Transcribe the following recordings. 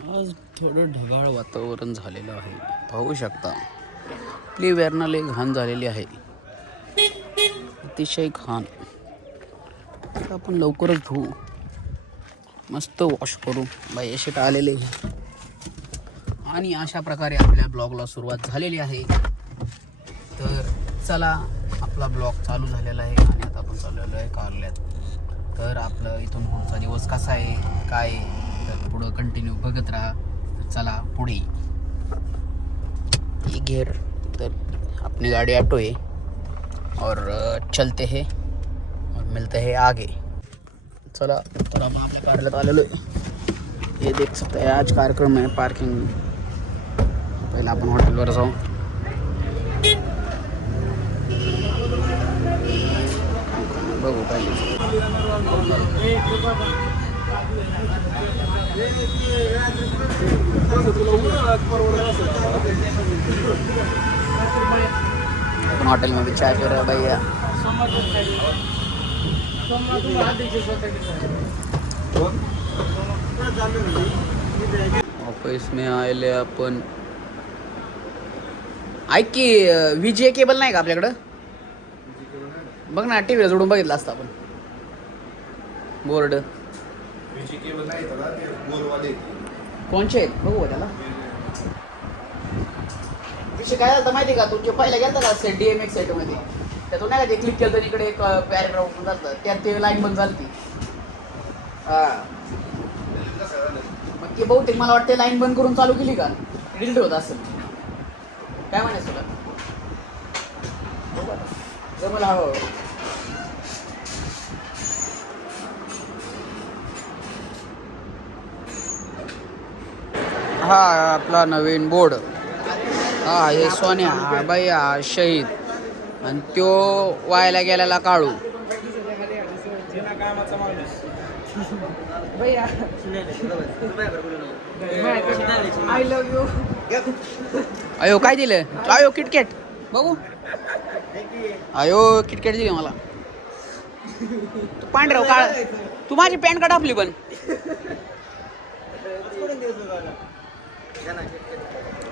आज थोडं ढगाळ वातावरण झालेलं आहे. पाहू शकता आपली लई घाण झालेली आहे, अतिशय घाण. आता आपण लवकरच धुवू, मस्त वॉश करू. बाई शेट आलेले आणि अशा प्रकारे आपल्या ब्लॉगला सुरुवात झालेली आहे. तर चला, आपला ब्लॉग चालू झालेला आहे आणि आता आपण चाललेलो आहे कारल्यात. तर आपलं इथून पुढचा दिवस कसा आहे काय, तर पुढं कंटिन्यू बघत राहा. तर चला पुढे ये घेर. तर अपनी गाड़ी ऑटो है और चलते हैं और मिलते हैं आगे. चला, तर आपण आपल्या कारल्यात आलेलो आहे. हे देख सकते हैं, आज कार्यक्रम आहे पार्किंग. पहिला आपण हॉटेलवर जाऊ. बघू पहिले आपण हॉटेलमध्ये चाय कर रहा भैया. ऑफिस में आले आपण. ऐक की, VGA केबल नाही का आपल्याकडं? बघ ना, टीव्हीला जोडून बघितलं असतं आपण. बोर्ड कोणचे आहेत बघू त्याला. विषय काय झालं माहिती का, तुमच्या पहिला गेलता का सेट DMX सेटमध्ये, त्यातून नाही का ते क्लिक केलं तर इकडे एक पॅरेग्राफ जातं, त्यात ते लाईन बंद झाली. हा, मग ते बहुतेक मला वाटते लाईन बंद करून चालू केली का डिलीट होत असेल. काय म्हणायचं तुला? जमलं हवं. हा आपला नवीन बोर्ड. हा हे सोन्या, हा भैया शहीद, आणि त्यो वायाला गेलेला काळू. I love you. अयो काय दिलं? अयो किटकॅट बघू. अयो किटकॅट दिली मला. पांढरव काळ, तू माझी पॅन्ट काढ आपली पण.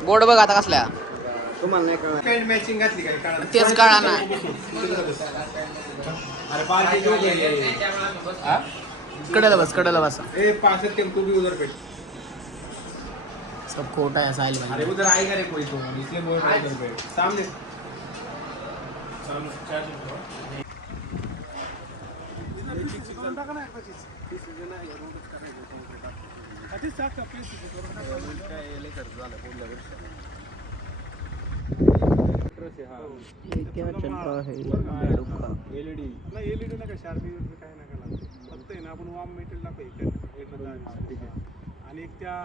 बोर्ड बघ आता कसल्या. तेच काळा ना. कडेला बस, कडेला बस. सब खोटा है साहिल भाई. उधर आएगा रे कोई, तो इसलिए बोल रहा है सामने. क्या चल रहा है LED नका शार्पी काय नका लागू. फक्त आहे ना आपण वाम मेटेरियल टाकू आणि एक त्या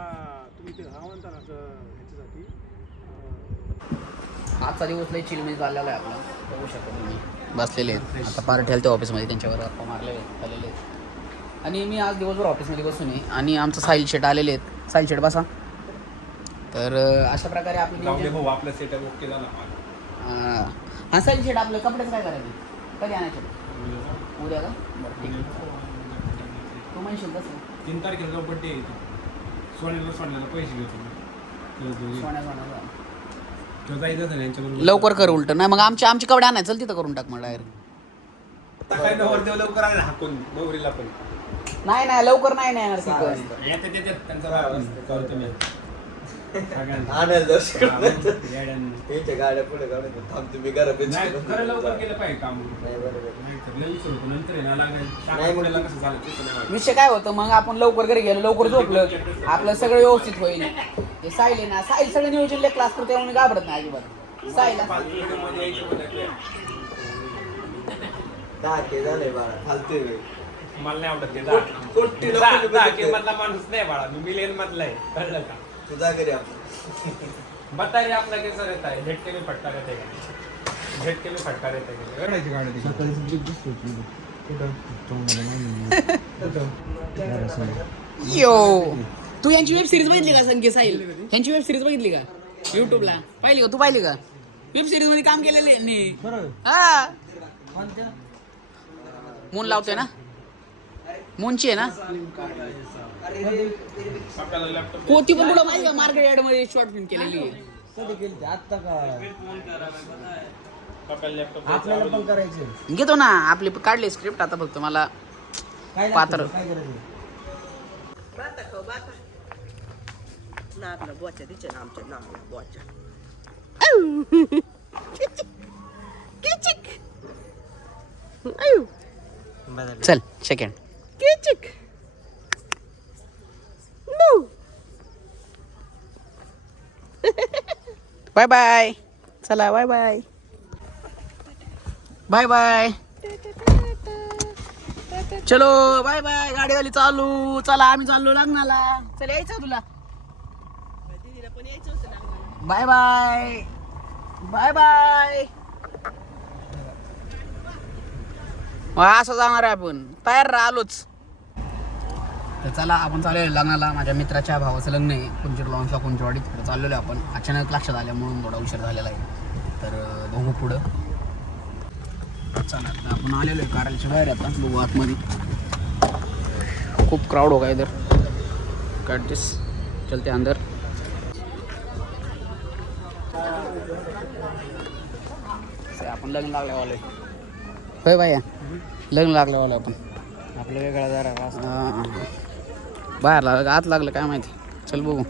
तुम्ही ते हा म्हणता ना ह्याच्यासाठी. आजचा दिवस लई चिलमध्ये चाललेला आहे आपला. बघू शकता तुम्ही बसलेले आहेत. आता पार्टी आले ते ऑफिसमध्ये, त्यांच्यावर गप्पा मारले झालेले आहेत. आणि मी आज दिवसभर ऑफिसमध्ये बसून आहे आणि आमचं साहिल शेट आलेले आहेत. साहिल शेट बसा. तर अशा प्रकारे आपलं सेटअप ओके झाला. हां साहिल शेट, आपलं कपडेच काय करायचे, कधी आणायचे? उद्या का? बरं ठीक आहे. तू म्हणशील तसं 3 तारखेला बड्डे येतो. सोन्याला पैसे घेतो. लवकर कर उलट. नाही मग आमचे कपडे आणायचं, चल तिथं करून टाक मग डायरेक्ट. लवकर आले हाकून नवरीला पण. नाही लवकर नाही येणार. गाड्या पुढे थांबतो मी घरात. लवकर केलं पाहिजे काम. विषय काय होतं, मग आपण लवकर घरी गेलो, लवकर झोपलं, आपलं सगळं व्यवस्थित होईल. हे साहिल आहे ना, साहिल सगळं नियोजन क्लास करतो, म्हणून घाबरत नाही अजिबात. साहिल झालंय बाळा, फालतू मला नाही आवडत ते. 10K मधला माणूस नाही बाळा, मी मिलियन मधला आहे, कळलं का? तुझा घरी आपण बता रे आपला कैसा रहता है. झटके में फटका रहते का, झटके में फटका रहते यो. तू यांची वेब सिरीज बघितली का संख्या साहिल? यांची वेब सिरीज बघितली का युट्यूबला? पाहिली का? तू पाहिली का? वेब सिरीज मध्ये काम केलेलं यांनी. हा, मून लावतोय ना, मूनची आहे ना. पोती पण तुला माहिती का मार्केट यार्ड मध्ये शॉर्ट फिल्म केलेली आहे. कधी केली ते? आत्ता का आपल्याला पण करायचं घेतो ना आपली काढली स्क्रिप्ट आता फक्त मला काय पात्र. लागतं? काय करायचं नागला बोचा तिच्या आमच्या नागला बोचा किचिक आयु चल सेकंड किचिक नो बाय बाय. चला बाय बाय. Bye bye. चलो बाय बाय. गाडी वाली चालू. चला आम्ही चाललो लग्नाला. चल यायचं तुला. दीदीला पण यायचं होतं नागला. Bye bye. Bye bye. असं जाणार आहे आपण. तयार राहा आलोच. तर चला आपण चाललेलो लग्नाला. माझ्या मित्राच्या भावाचं लग्न आहे कुंजीर लॉन्सला कुंजवाडीत. तिकडे चाललेलो आपण. अचानक लक्षात आल्या म्हणून थोडा उशीर झालेला आहे. तर बघू पुढं. चला आता आपण आलेलो आहे कारलच्या बाहेर. आता बघू आतमध्ये खूप क्राऊड हो गया इधर. कट दिस चलते अंदर. आपण लग्न लागल्यावाले होय बाया. लग्न लागल्यावाले आपण. आपलं वेगळा जरा बाहेर लागलं आत लागलं काय माहिती. चल बघू.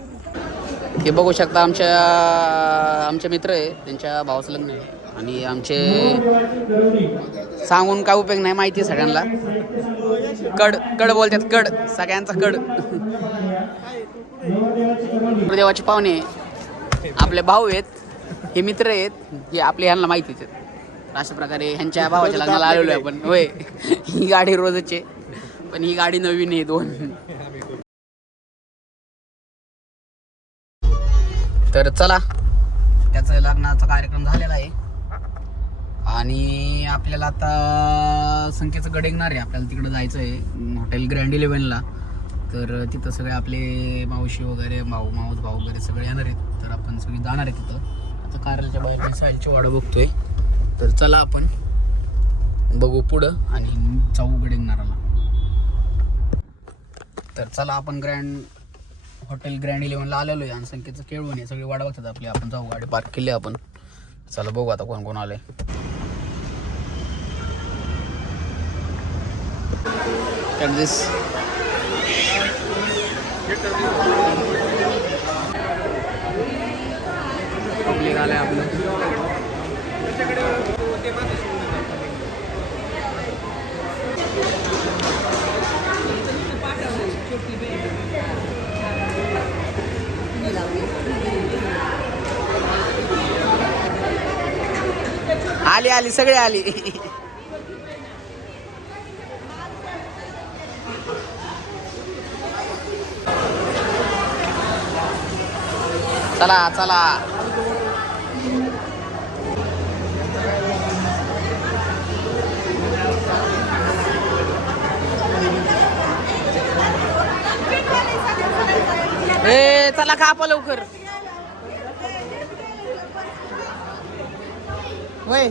हे बघू शकता आमचे मित्र आहे. त्यांच्या भावाचं लग्न आहे. आणि आमचे सांगून काय उपयोग नाही. माहिती आहे सगळ्यांना. कड बोलतात. कड सगळ्यांचा कड. देवाचे पाहुणे आपले भाऊ आहेत. हे मित्र आहेत. हे आपले ह्यांना माहितीच आहेत. अशा प्रकारे ह्यांच्या भावाच्या लग्नाला आलेलो आहे आपण. होय ही गाडी रोजचे पण ही गाडी नवीन आहे 2. तर चला त्याचा लग्नाचा कार्यक्रम झालेला आहे. आणि आपल्याला आता संख्येचं गड येणार आहे. आपल्याला तिकडे जायचं आहे हॉटेल ग्रँड 11ला. तर तिथं सगळे आपले मावशी वगैरे माऊस भाऊ वगैरे सगळे येणार आहेत. तर आपण सगळी जाणार आहे तिथं. आता कारलच्या बाहेर मी साईलची वाडा बघतोय. तर चला आपण बघू पुढं आणि जाऊ गडिंगनाराला. तर चला आपण हॉटेल ग्रँड 11ला आलेलो आहे. आणि संख्येचं केळवण आहे. सगळी वाडा बघतात आपली. आपण जाऊ. गाडी पार्क केली आपण. चला बघू आता कोण कोण आले. दिस पब्लिक आलंय आपलं. आली सगळे आली. चला चला. ए चला कापा लवकर. होय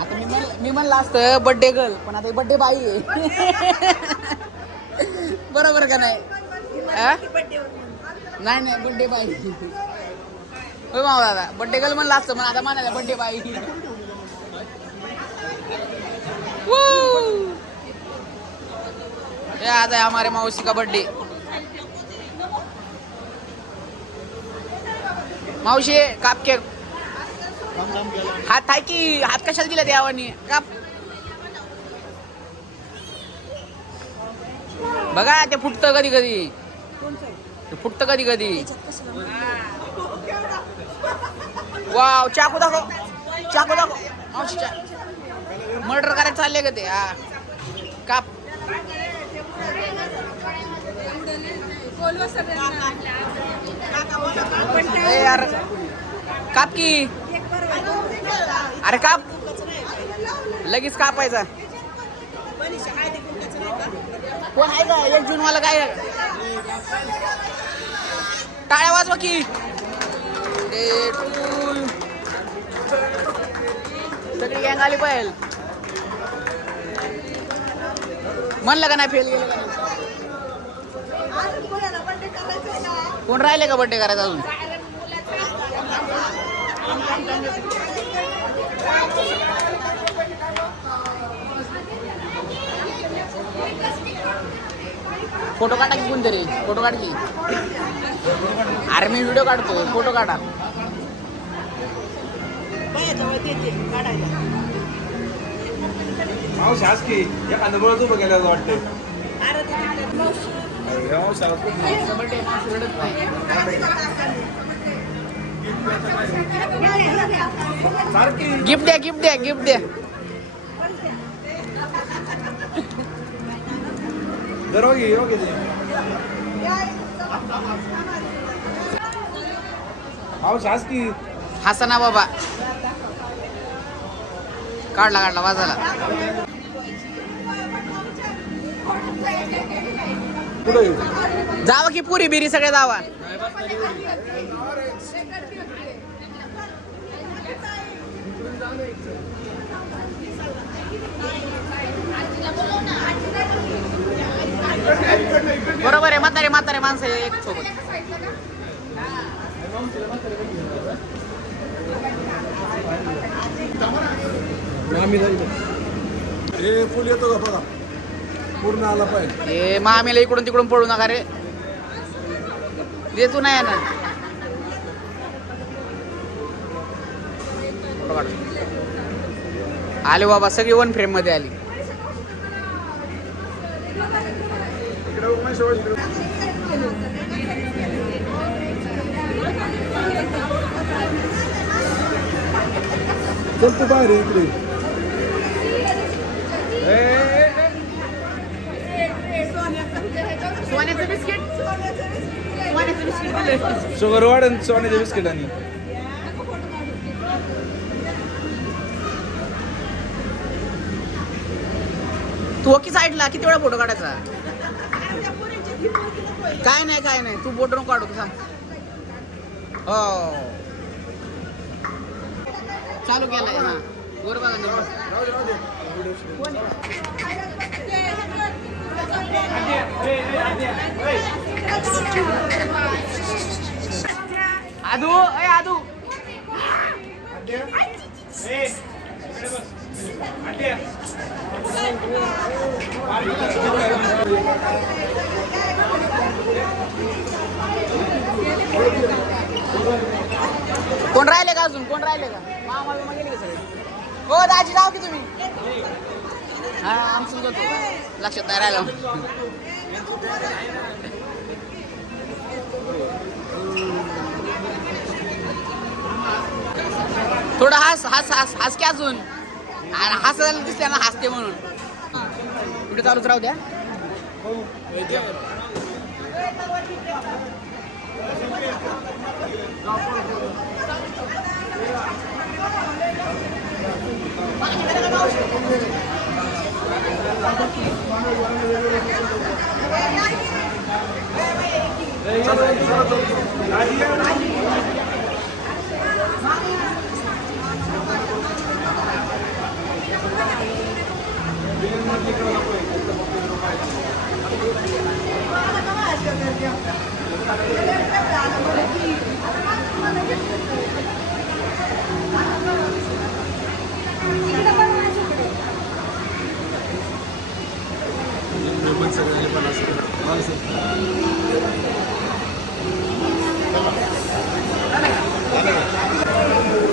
आता मी म्हणलं असतं बर्थडे गर्ल पण आता बर्थडे बाई आहे. बरोबर का नाही. नाही बर्थडे बाई. होय मामा दादा बर्थडे गर्ल म्हणलं असतं पण आता म्हणाला बर्थडे बाई. ये आज है हमारे मौसी का बर्थडे. मावशी काप केक. हात आहे की हात कशाला दिला देवानी. काप. बघा ते फुटतं कधी कधी. ते फुटतं कधी कधी. वाव चाकू दाखव. चाकू दाखव. मावशीच्या मर्डर करायला चालले का ते. हा काप. ए यार काप की. अरे काप लगेच कापायचा. कोण आहे का 1 जून वाला काय टाळ्या वाजवा की. सगळी गँग आली पाहिजे. म्हणलं का नाही फेल गेलं का नाही. कोण राहिले का बर्थडे करायचा अजून? फोटो काढा की कोणतरी, फोटो काढ की. अरे मी व्हिडिओ काढतो, फोटो काढा. मावशी आज की एखादं बळच उभं केलं वाटतंय. गिफ्ट द्या, गिफ्ट द्या, गिफ्ट द्या. दरवाजे योग्य ते मावशी आज की हसा ना बाबा. काढला काढला वाजाला. कुठे जावा की पुरी बिरी सगळे जावा. बरोबर आहे. म्हातारे म्हातारे माणसं आहे एक सोबत. हे फुल येतो का बघा पूर्ण आला पाहिजे. हे मामीला इकडून तिकडून पळू नका रे. देतो नाही ना. आले बाबा सगळी वन फ्रेम मध्ये आली. इकडे उमेश हो, इकडे. चल तू बाहेर इकडे. सोन्याचं बिस्किट. सोन्याचं बिस्किट. शुगर वाढन सोन्याच्या बिस्किटांनी. तू की साईडला किती वेळा फोटो काढायचा? काय नाही काय नाही, तू फोटो नको काढू. तू सांग. हो चालू केलाय. हा वर बघा ना. आदू ए आदू. कोण राहिले का अजून? कोण राहिले का? मामा गेले का सगळे? हो दाजी जाऊ की तुम्ही. हा आमचं जातो. लक्षात नाही राहिलं. थोडं हस हस हस हस की अजून. हसायला दिसल्या ना हसते म्हणून. कुठे चालूच राहू द्या.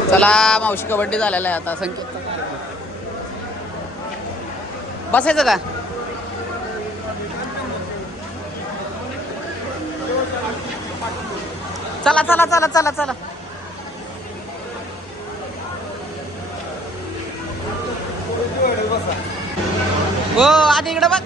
चला मावशी कबड्डी झालेला आहे आता. संकेत बसायचं का? चला चला चला चला चला. हो आधी इकडे बघ.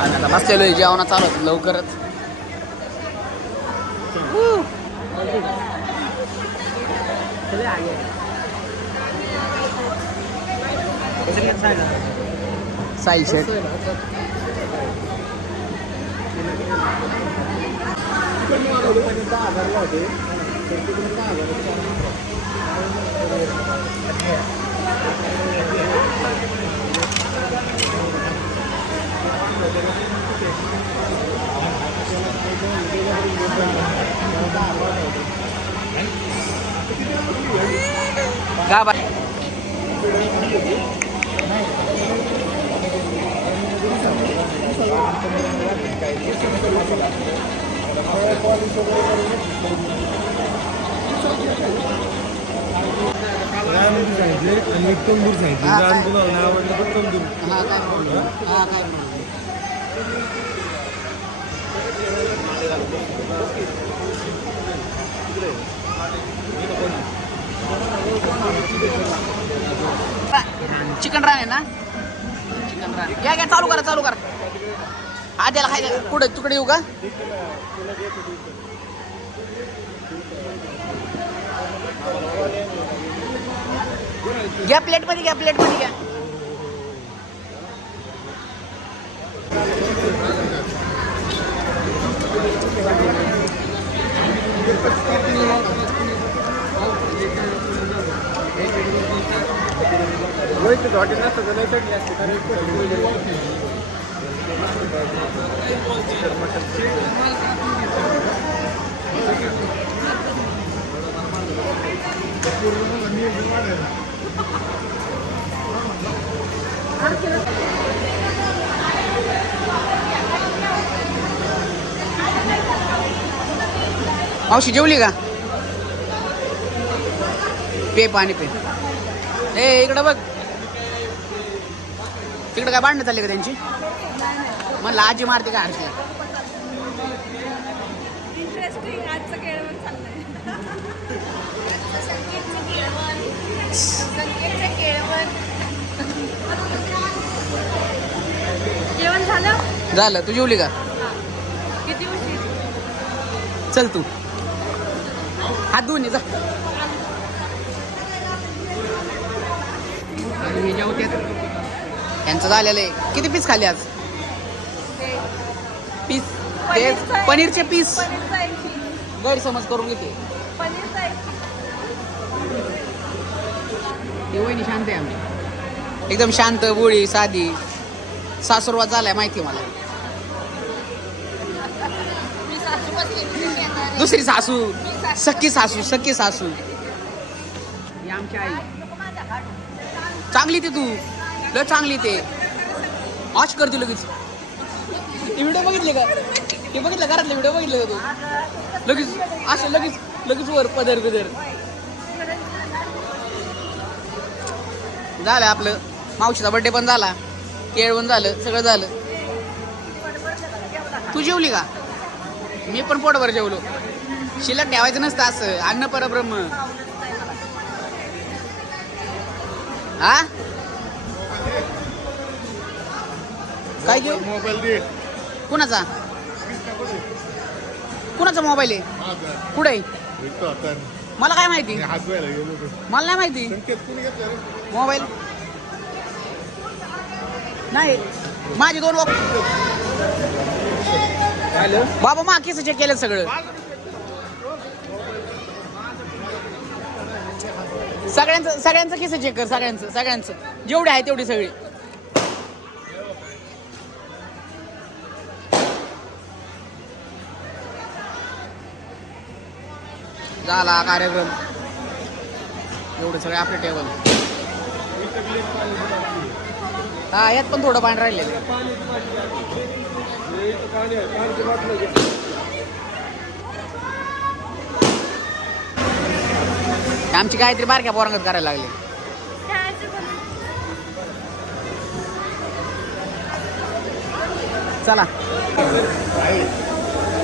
आणि आता बसलेलो आहे जेवणा चालू होतं लवकरच. साई शेट का बा आणि एक तंदूर सांगितली आणि तुम्हाला नाही आवडलं तर तंदूर. हा काय चिकन रान आहे ना. चिकन रान घ्या चालू करा. हा त्याला खायला कुठे तुकडे येऊ का. घ्या प्लेटमध्ये घ्या. हॉटेल नसतं तर चटणी असते मावशी जेवली का. पे पाणी पे. इकडं बघ तिकडं काय भांडणं चालली का त्यांची. म्हणलं आजी मारते का हर्षला. इंटरेस्टिंग आजचं केळवण चाललंय. संकेतचं केळवण. जेवण झालं तू जेवली का. किती उशीर. चल तू हात धुवून ये जा. हे जेवत्यात यांचं झालेलं आहे. किती पीस खाल्ले आज. पीस ते पनीरचे पीस. पनीरचा एक पीस. गैरसमज करून घेते. पनीरचा एक पीस. ती वहिनी शांत आहे आमची एकदम शांत बोळी साधी. सासुरवाद झालाय माहिती मला. मी सासू बसली. दुसरी सासू सख्खी सासू ही आमची आई. चांगली ते तू लय चांगली ते. ऑच करते लगेच. ते व्हिडिओ बघितले का. ते बघितलं घरातले व्हिडिओ बघितले का तू. लगेच असं लगेच वर पदर झालं आपलं. मावशीचा बड्डे पण झाला. केळवण झालं सगळं झालं. तू जेवली का. मी पण पोटभर जेवलो. शिल्लक ठेवायचं नसतं असं. अन्न परब्रह्म. हा काय घेऊ. मोबाईल दे. कुणाचा मोबाईल आहे. कुठे मला काय माहिती. मला नाही माहिती मोबाईल. नाही माझे 2 बाबा मा केस चेक केलं सगळं. सगळ्यांचं केस चेक कर. सगळ्यांचं जेवढे आहे तेवढी सगळी. झाला कार्यक्रम. एवढे सगळे आपले टेबल. हा यात पण थोडं पाणी राहिलेलं. आमची काहीतरी बारक्या पोरांगत करायला लागले. चला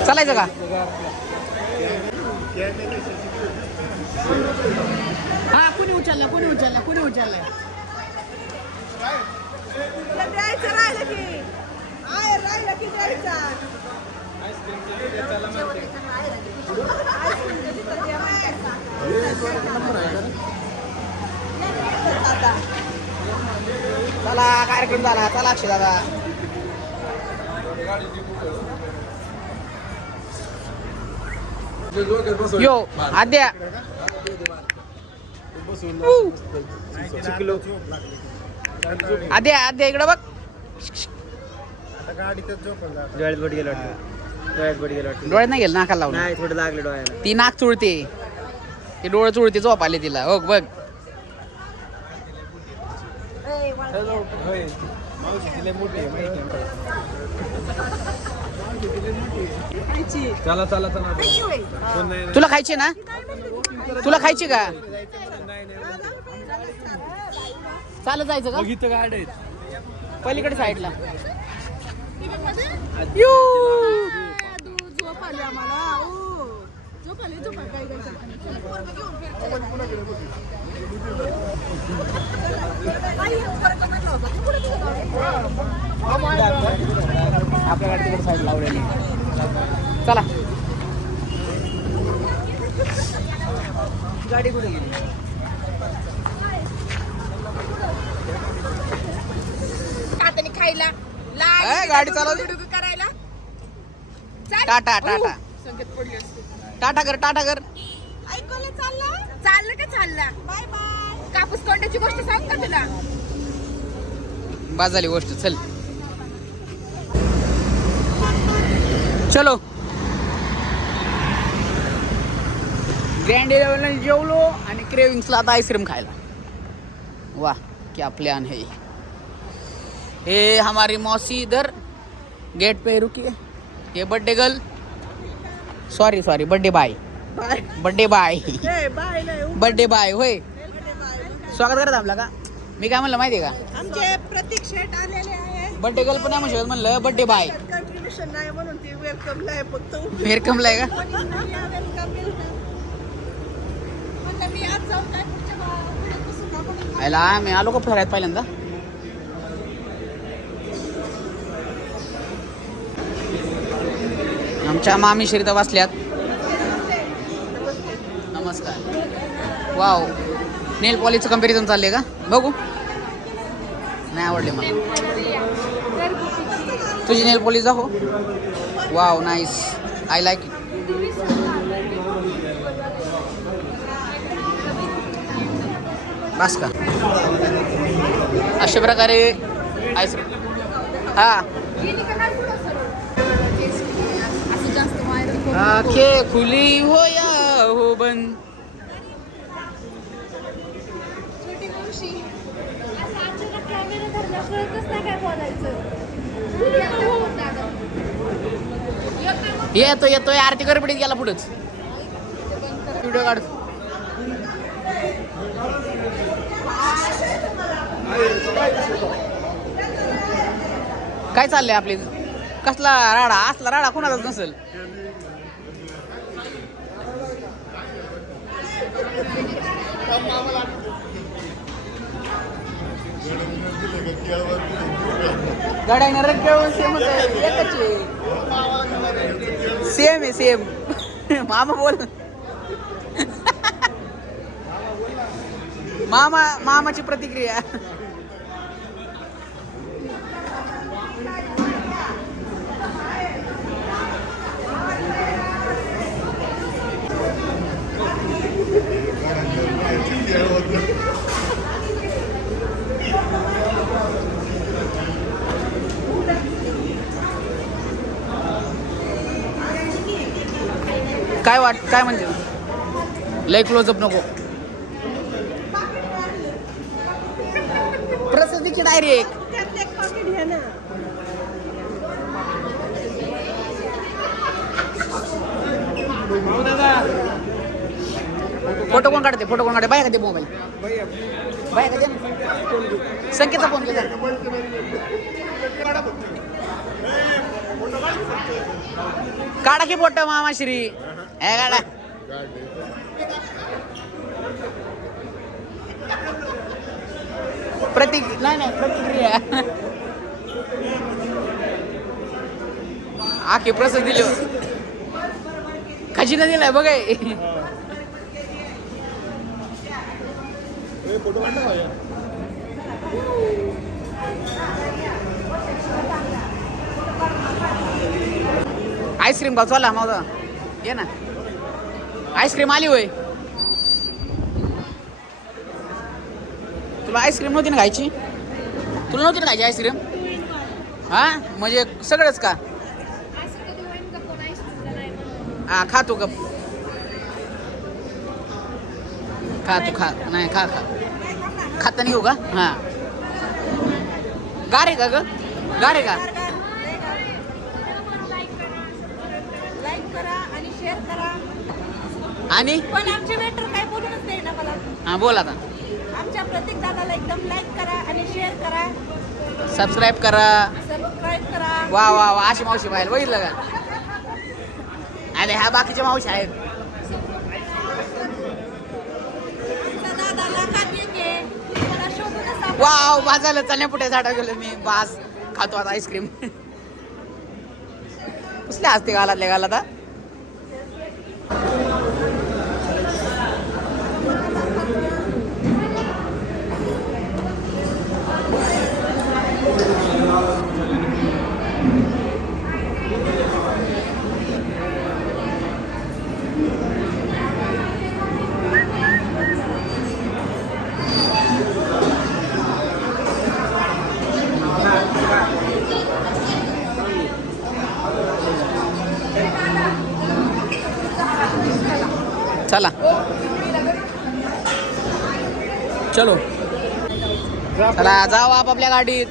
चालायचं का. हा कुणी उचलला कोणी उचलला कोणी उचलला द्यायचं राहिलं की राहिलं की द्यायचा चला कार्यक्रम झाला चला अक्षय दादा यो आद्या आद्या आद्या इकडं बघ डोळ्यात नाही गेलं नाकाला लावून नाही थोडं लागले डोळ्याला ती नाक चुळते ती डोळे चुळते झोप आले तिला हो बघ चला चला चला तुला खायची ना तुला खायची का चालत जायचं का इथं गाड्या आहेत पलीकडे साईडला झोप आली आम्हाला झोप आली झोप काय आपल्याकडे तिकडे साईड लावलेली चला गाडी कुठे गेली हाताने खायला गाडी चालवली करायला टाटा टाटा संकेत पडली असते टाटा कर टाटा कर ऐकलं चाललं का चालला बाय बाय कापूस तोंडाची गोष्ट सांग का तुला बाजाली गोष्ट चल चलो ग्रँड इलेव्हनला जेवलो आणि क्रेविंग्सला आता आईस्क्रीम खायला वाह क्या प्लान है ये हमारी मौसी इधर गेट पे रुकी है ये birthday girl sorry sorry birthday bye birthday bye bye birthday bye होय स्वागत करत आपला का मी काय म्हणलं माहिती आहे का आमचे प्रतीक शेट आलेले आहे बर्थडे गर्ल पण नाही म्हणलं बर्थडे बाय कंट्रीब्युशन नाही म्हणून ती वेलकमला आहे फक्त वेलकमला आहे का मी आज जाऊन काय पुढच्या आयला मी आलो का फिरायला पहिल्यांदा आमच्या मामी शिरीता बसल्यात नमस्कार वाव नेल पॉलिशचं कम्पॅरिझन चाललंय का बघू नाही आवडले मला तुझी नेल पॉलिश दाखव wow nice I like it बस का अशा प्रकारे आईस्क्रीम हा आंखें खुली हो या हो बंद छोटी मावशी असं अचानक कॅमेरा धरल्याशिवाय कसं नाही काय बोलायचं येतो येतोय आरती गडबडीत गेला पुढेच व्हिडिओ काढतो काय चाललंय आपले कसला राडा असला राडा कोणाचाच नसेल गाड्या सेम आहे सेम मामा बोल मामाची प्रतिक्रिया काय म्हणजे लय क्लोजअप नको प्रसिद्धीची डायरेक्ट त्यातलं एक पाकिट घ्या ना फोटो कोण काढते बाय का ते मोबाईल बाय का ते संकेतचा फोन घे काढा की फोटो मामाश्री हे काढा नाही प्रतिक्रिया आखे प्रसाद दिले खजिना दिलाय बघ फोटो काढ ना भैया. आईस्क्रीम खाऊ चला माझा ये ना आईस्क्रीम आली होय तुला आईस्क्रीम नव्हती ना खायची तुला नव्हती ना खायची आईस्क्रीम हा म्हणजे सगळंच का असं कधी होईन का कोण आईस्क्रीमला नाही म्हणून? हा खा तू गप खा तू खा नाही खा खाता नाही हो का हा गारे का ग गारे का लाईक करा आणि शेअर करा. आणि पण आमचे वेटर काय बोलूनच नाही ना मला. हा बोल आता आमच्या प्रत्येक दादाला एकदम लाईक करा आणि शेअर करा, सबस्क्राईब करा सबस्क्राईब करा. वा वा वा अशी मावशी पाहिजे बघितलं का अरे ह्या बाकीच्या मावशी आहेत आमच्या दादाला खाते के मला शोधूनच सापडलं. वाव बाजारला चण्यापुट्या झाडा गेलो मी बास खातो आता आईस्क्रीम कसले असते गालातल्या गालात चला चलो चला जाऊ आपापल्या गाडीत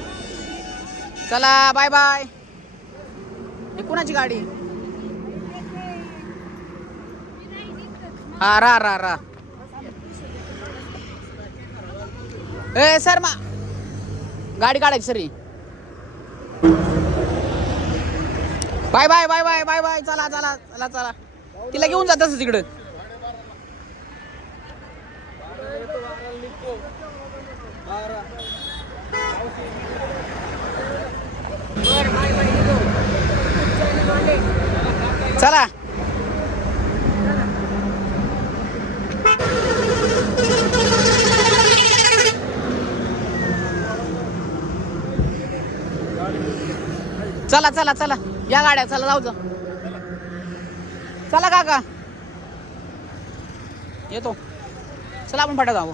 चला बाय बाय ही कुणाची गाडी हा रा ए सर मा गाडी काढायची सरी bye bye bye bye bye bye चला चला चला चला तिला घेऊन जात असं तिकडं चला चला चला चला या गाड्या चला जाऊ चला काका येतो चला आपण फाटा जाऊ